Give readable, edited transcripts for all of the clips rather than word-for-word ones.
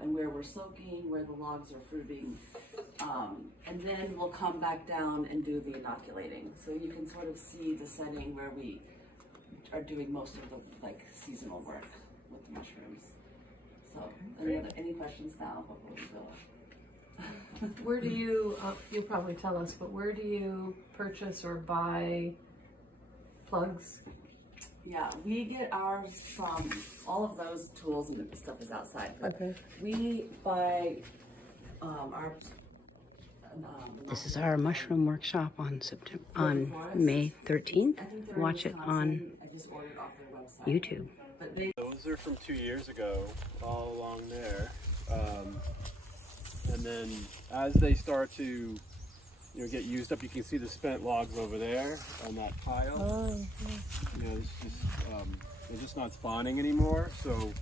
and where we're soaking, where the logs are fruiting. And then we'll come back down and do the inoculating. So you can sort of see the setting where we are doing most of the seasonal work with the mushrooms. So any questions now before we go? Where do you, you'll probably tell us, but where do you purchase or buy plugs? Yeah, we get ours from, all of those tools and stuff is outside. Okay. We buy our... This is our mushroom workshop on May 13th. Watch it on YouTube. Those are from 2 years ago, all along there. And then as they start to get used up, you can see the spent logs over there on that pile. Oh, it's just, they're just not spawning anymore. So,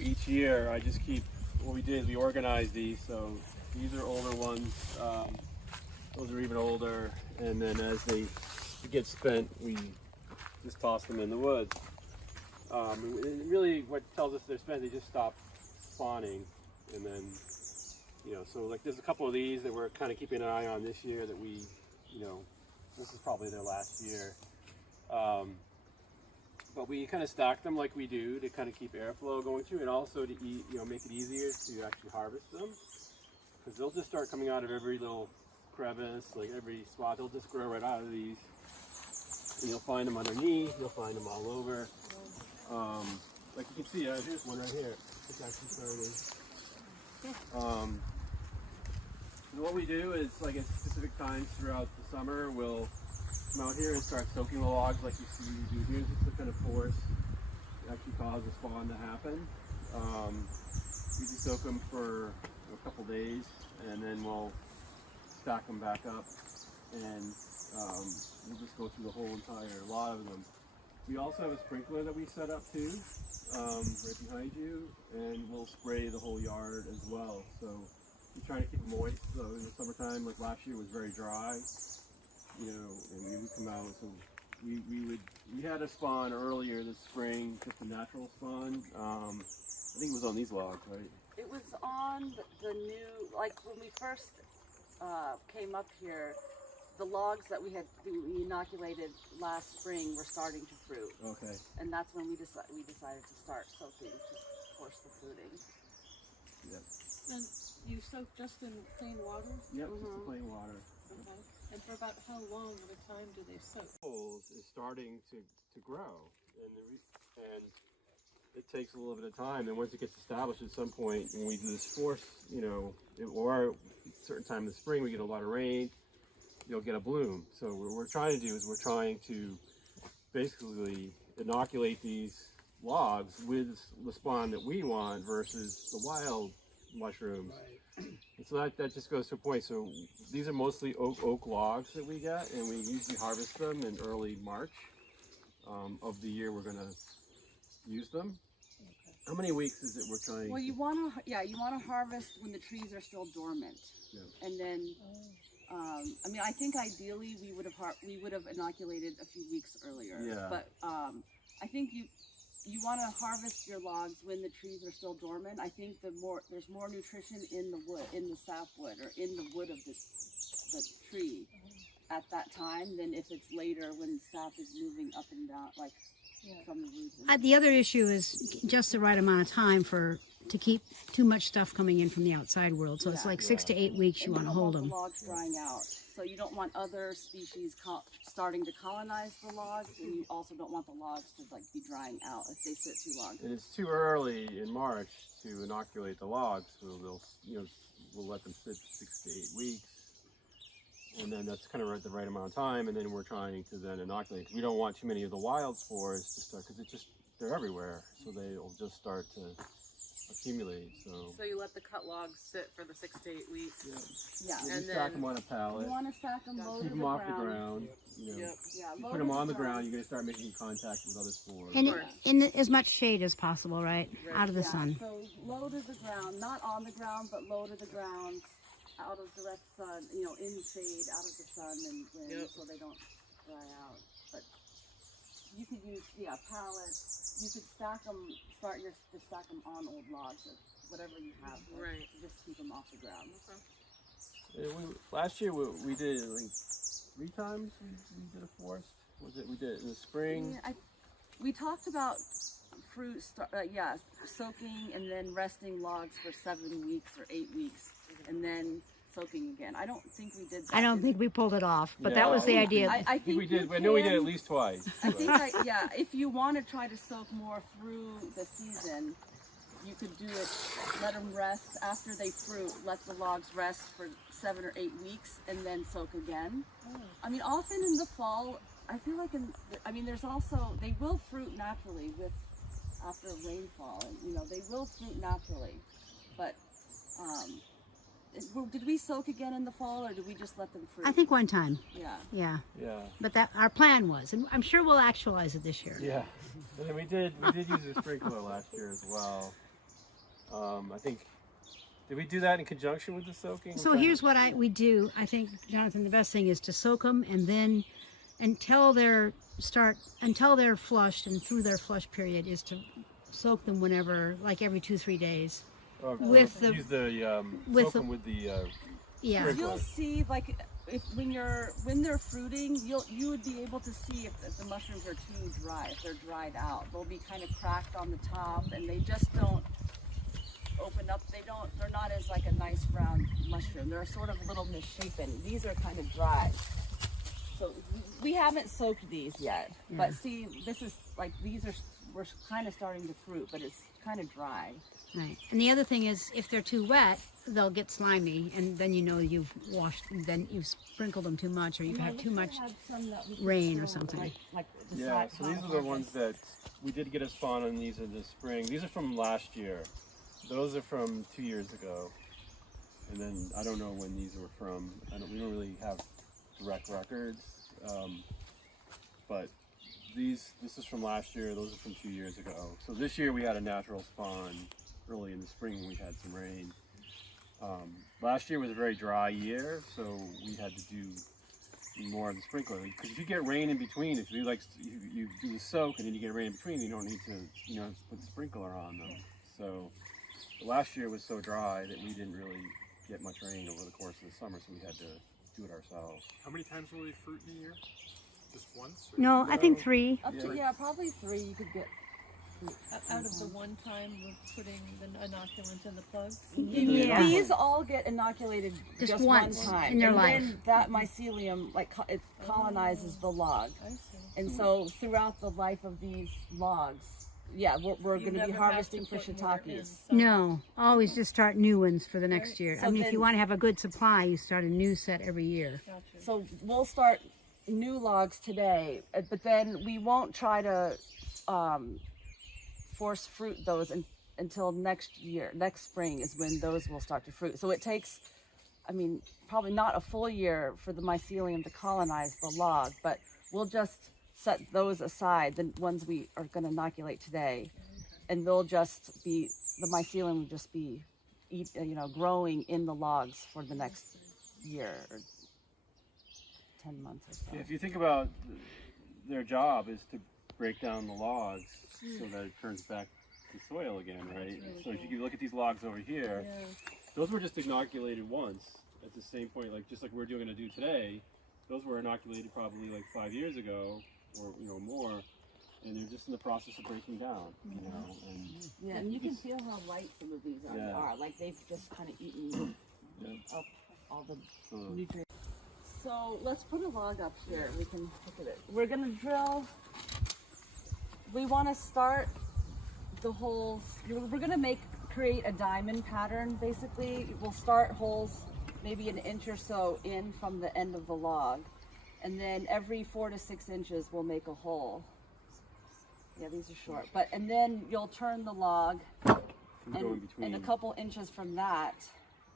each year I just keep, what we did is we organized these. So these are older ones, those are even older. And then as they get spent, we just toss them in the woods. And really what tells us they're spent, they just stop spawning. And then, so like there's a couple of these that we're kind of keeping an eye on this year that we, this is probably their last year. But we kind of stack them like we do to kind of keep airflow going through, and also to eat, make it easier to actually harvest them. Because they'll just start coming out of every little crevice, like every spot, they'll just grow right out of these. And you'll find them underneath, you'll find them all over. Like you can see, here's one right here. It's actually started. And what we do is, like at specific times throughout the summer, we'll come out here and start soaking the logs like you see we do here, just to kind of force, actually cause a spawn to happen. We just soak them for a couple days, and then we'll stack them back up, and we'll just go through the whole entire lot of them. We also have a sprinkler that we set up too, right behind you, and we'll spray the whole yard as well. So we try to keep it moist. So in the summertime, like last year, was very dry. And we would come out. So we had a spawn earlier this spring, just a natural spawn. I think it was on these logs, right? It was on the new, like when we first came up here, the logs that we inoculated last spring were starting to fruit. Okay. And that's when we decided to start soaking to force the fruiting. Yep. And you soak just in plain water? Yep, just in plain water. Okay. And for about how long at a time do they soak? Is starting to grow, and it takes a little bit of time. And once it gets established at some point, when we do this force, or a certain time in the spring, we get a lot of rain, you'll get a bloom. So what we're trying to do is we're trying to basically inoculate these logs with the spawn that we want versus the wild mushrooms. Right. And so that just goes to a point. So these are mostly oak logs that we get, and we usually harvest them in early March of the year we're going to use them. Okay. How many weeks is it we're trying? Well, you want to harvest when the trees are still dormant. Yeah. And then I think ideally we would have inoculated a few weeks earlier. Yeah. But I think you want to harvest your logs when the trees are still dormant. I think there's more nutrition in the wood, in the sapwood, or in the wood of the tree at that time than if it's later when sap is moving up and down, from the roots. The other issue is just the right amount of time to keep too much stuff coming in from the outside world. So it's like 6 to 8 weeks you want to hold them. The logs drying out. So you don't want other species starting to colonize the logs, and you also don't want the logs to be drying out if they sit too long. And it's too early in March to inoculate the logs, so we'll let them sit 6 to 8 weeks, and then that's kind of the right amount of time. And then we're trying to then inoculate. We don't want too many of the wild spores to start, because they're everywhere, so they'll just start to accumulate. So you let the cut logs sit for the 6 to 8 weeks. Yeah. And then stack them on a pallet. You want to stack them low keep them off the ground. You put them on the ground, you're going to start making contact with other spores. And in as much shade as possible, right? Out of the sun. So low to the ground, not on the ground, but low to the ground, out of direct sun, in the shade, out of the sun and wind, so they don't dry out. But you could use, pallets. You could stack them, stack them on old logs or whatever you have. Right. Just keep them off the ground. Last year we did it like 3 times. We did a forest. We did it in the spring. Yeah, we talked about fruit, soaking and then resting logs for 7 weeks or 8 weeks, and then soaking again. I don't think we did that. I don't think we pulled it off, but that Yeah, was the idea. I think we did. you I know we did can. at least twice. I think, if you want to try to soak more through the season, you could do it, let them rest after they fruit, let the logs rest for 7 or 8 weeks, and then soak again. I mean, often in the fall, I feel like there's also, they will fruit naturally after rainfall, and they will fruit naturally, but, did we soak again in the fall, or did we just let them fruit? I think one time, Yeah. yeah. Yeah. But that our plan was, and I'm sure we'll actualize it this year. Yeah. And then we did use a sprinkler last year as well. I think, did we do that in conjunction with the soaking? So here's what we do. I think, Jonathan, the best thing is to soak them, and then until they're flushed and through their flush period is to soak them whenever, like every 2-3 days. With the use the with soak the- them with the Yeah. sprinkler. You'll see, like, when they're fruiting, you would be able to see if the mushrooms are too dry, if they're dried out. They'll be kind of cracked on the top, and they just don't open up. They're not as like a nice brown mushroom. They're sort of a little misshapen. These are kind of dry. So we haven't soaked these yet, but see, this is like, we're kind of starting to fruit, but it's kind of dry. Right. And the other thing is, if they're too wet, they'll get slimy, and then you've sprinkled them too much, or you've had too much rain or something. Yeah, so these are the ones that we did get a spawn on. These are the spring. These are from last year. Those are from 2 years ago. And then I don't know when these were from. We don't really have direct records. But this is from last year. Those are from 2 years ago. So this year we had a natural spawn early in the spring when we had some rain. Last year was a very dry year, so we had to do more of the sprinkler. Because if you get rain in between, if you you do the soak and then you get rain in between, you don't need to put the sprinkler on them. So last year was so dry that we didn't really get much rain over the course of the summer, so we had to do it ourselves. How many times will they fruit in a year? Just once? Or No, I think 3. Up to, probably 3 you could get. Out of the one time of putting the inoculant in the plugs? Yeah. These all get inoculated Just just once one time. in their and life. then that mycelium, it colonizes the log. I see. And so throughout the life of these logs, we're You going to never be have harvesting to for put more in, shiitakes. so- No, always just start new ones for the next year. So I mean, if then- you want to have a good supply, you start a new set every year. Gotcha. So we'll start new logs today, but then we won't try to force fruit those until next spring is when those will start to fruit. So it takes, probably not a full year for the mycelium to colonize the log, but we'll just set those aside, the ones we are going to inoculate today, and the mycelium will just be growing in the logs for the next year or 10 months or so. Yeah, if you think about their job is to break down the logs so that it turns back to soil again, right? So if you look at these logs over here, those were just inoculated once at the same point, just like we're going to do today. Those were inoculated probably like 5 years ago or more, and they're just in the process of breaking down, and And you can feel how light some of these are. Like they've just kind of eaten up all the nutrients. So let's put a log up here. We can look at it. We're gonna drill. We want to start the holes. We're gonna create a diamond pattern. Basically, we'll start holes maybe an inch or so in from the end of the log, and then every 4 to 6 inches we'll make a hole. Yeah, these are short. And then you'll turn the log, and a couple inches from that,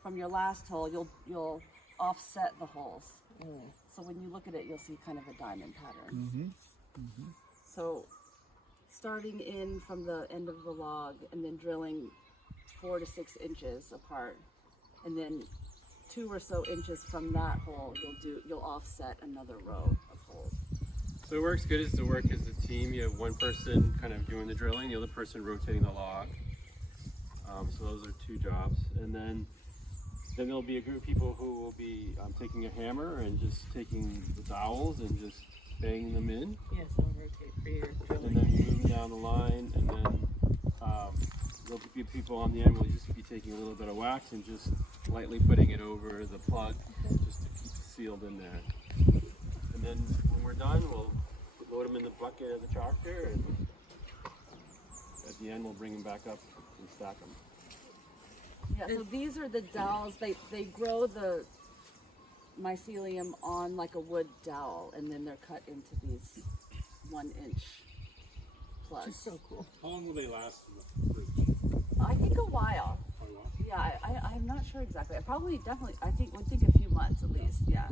from your last hole, you'll offset the holes. So when you look at it, you'll see kind of a diamond pattern. So starting in from the end of the log and then drilling 4 to 6 inches apart, and then 2 or so inches from that hole, you'll offset another row of holes. so it works good to work as a team. team. You have one person kind of doing the drilling, the other person rotating the log. So those are 2 jobs. And then there'll be a group of people who will be taking a hammer and just taking the dowels and just banging them in. Yes, I'll rotate for your And drilling. then moving down the line, and then there'll be people on the end will just be taking a little bit of wax and just lightly putting it over the plug just to keep it sealed in there. And then when we're done, we'll load them in the bucket of the tractor, and at the end we'll bring them back up and stack them. Yeah, so these are the dowels. They grow the mycelium on like a wood dowel, and then they're cut into these 1-inch plugs. So cool. How long will they last in the fridge? I think a while. Quite a while. Yeah, I'm not sure exactly. I think a few months at least. Yeah.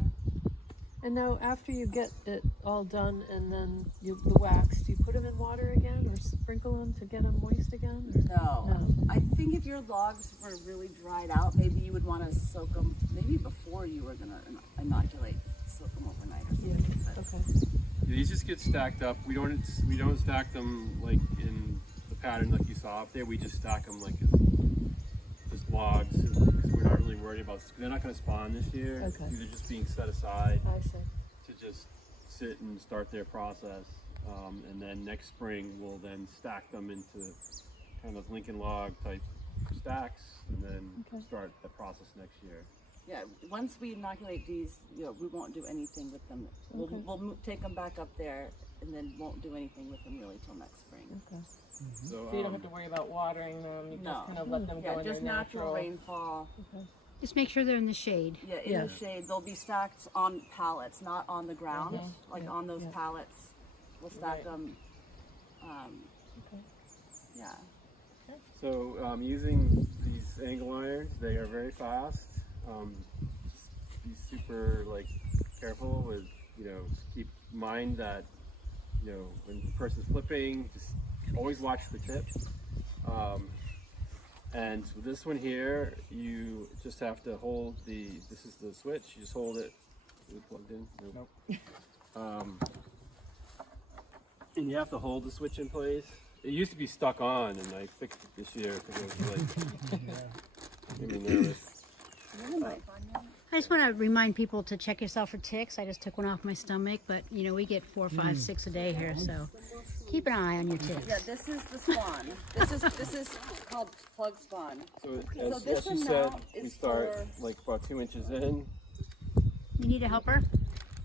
And now, after you get it all done, and then the wax, do you put them in water again, or sprinkle them to get them moist again? Or? No. I think if your logs were really dried out, maybe you would want to soak them. Maybe before you were gonna inoculate, soak them overnight or something. But Okay. These just get stacked up. We don't stack them like in the pattern like you saw up there. We just stack them like as logs because we're not really worried about. They're not going to spawn this year. Okay. These are just being set aside I see. to just sit and start their process. And then next spring we'll then stack them into kind of Lincoln log type stacks, and then Okay. start the process next year. yeah, once we inoculate these, we won't do anything with them. Okay. We'll take them back up there, and then won't do anything with them really till next spring. Okay. So, So you don't have to worry about watering them. You No. just kind of let them Yeah, go in just their natural natural. rainfall. Just make sure they're in the shade. Yeah, in Yeah. the shade. They'll be stacked on pallets, not on the ground. Like Yeah, on those yeah. pallets, we'll stack Right. them. Okay. Yeah. So using these angle irons, they are very fast. Just be super careful with, just keep in mind that, when the person's flipping, just always watch the tip. And with this one here, you just have to hold this is the switch, you just hold it. Is it plugged in? Nope. And you have to hold the switch in place. It used to be stuck on, and I fixed it this year because it was made me nervous. I just want to remind people to check yourself for ticks. I just took one off my stomach, but we get 4, 5, 6 a day here, so keep an eye on your ticks. Yeah, this is the spawn. this is called plug spawn. So So as this you said, amount we is start for- about 2 inches in. You need a helper?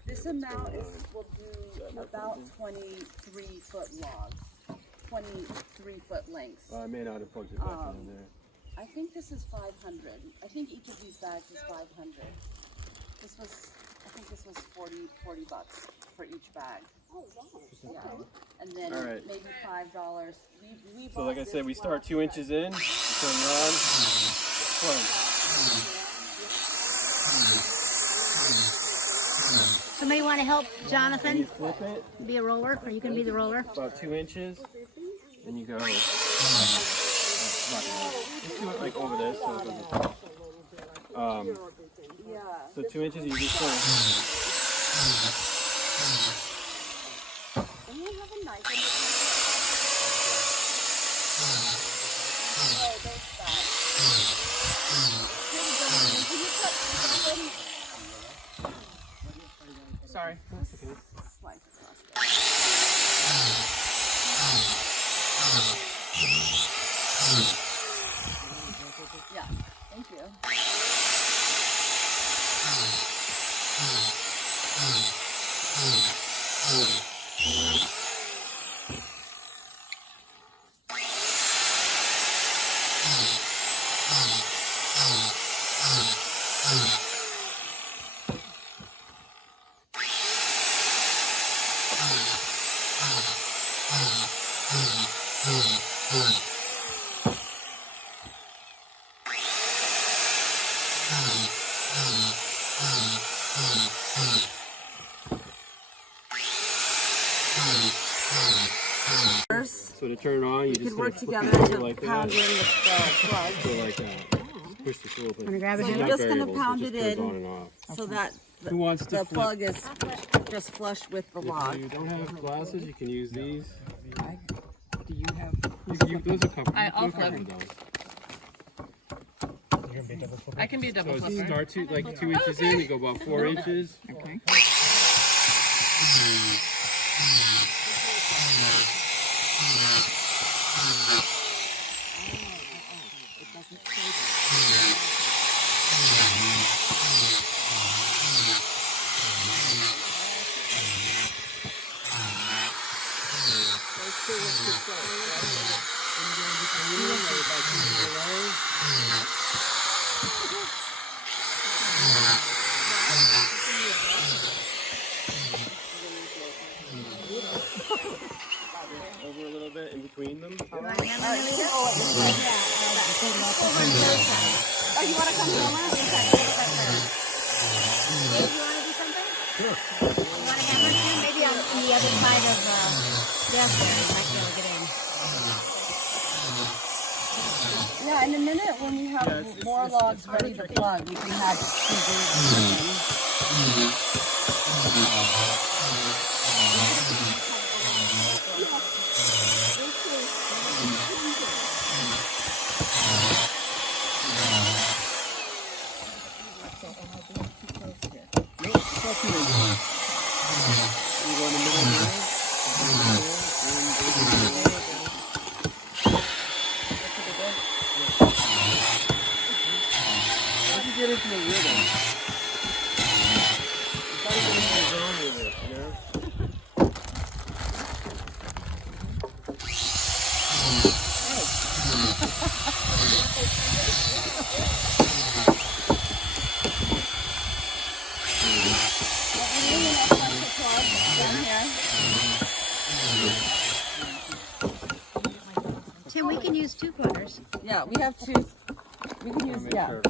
This amount will do about 23-foot logs, 23-foot lengths. I may not have plugged it back in there. I think this is 500. I think each of these bags is 500. I think this was 40 bucks for each bag. Oh wow! Yeah, and then All right. maybe $5. We So like I said, we start 2 inches in, turn it on, close. Somebody want to help Then you Jonathan flip it be a roller? Or you can be the roller? about 2 inches, and you go. Just do it like over this, so it doesn't. Yeah. So 2 inches, you just go. Anyone have a knife in the Oh, there's that. Here we go. Can you cut Sorry. slice across there? Yeah, thank you. So to turn it on, you We just could work flip together it over to like pound that. in the plug. So push this open. Wanna grab it So here? you're just going to pound just it goes on in and off. so that Who wants to the flip? plug is just flush with the If log. you don't have glasses, you can use these. Do you have? Those are covered. I'll You'll cover flip. those. I can be a So double it flipper. starts like 2 inches in, we go about 4 inches. Okay. Over a little bit in between them. Oh, you want to come film us? Dave, you want to do something? Sure. You want to have us do? Maybe on the other side of the desk there, you might be able to get in. Yeah, in a minute when we have more logs ready to plug, we can have two Get into the rhythm. You gotta get into the zone with it, you know? Tim, we can use 2 quarters. Yeah, we have two. We can use, yeah.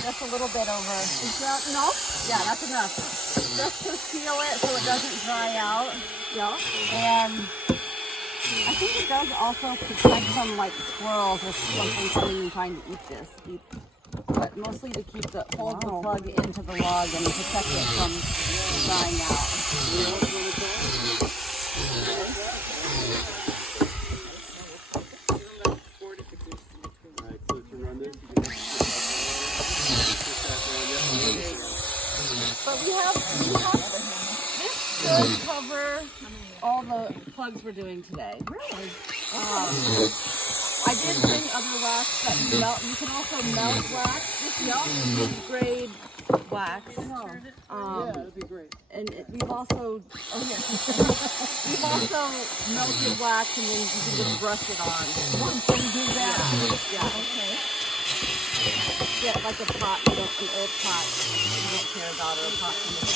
Just a little bit over. Is that enough? Yeah, that's enough. Just to seal it so it doesn't dry out. Yeah. And I think it does also protect some like squirrels or something coming and trying to eat this. But mostly to keep the hold the plug into the log and protect it from drying out. Alright, so to run this, you can But we have this should cover all the plugs we're doing today. Really? I did bring other wax that melt. You can also melt wax. This food grade wax. that'd be great. And we've also we've also melted wax, and then you can just brush it on. Can you do that? Yeah. Okay. Yeah, like a pot, an old pot you don't care about, or a pot from the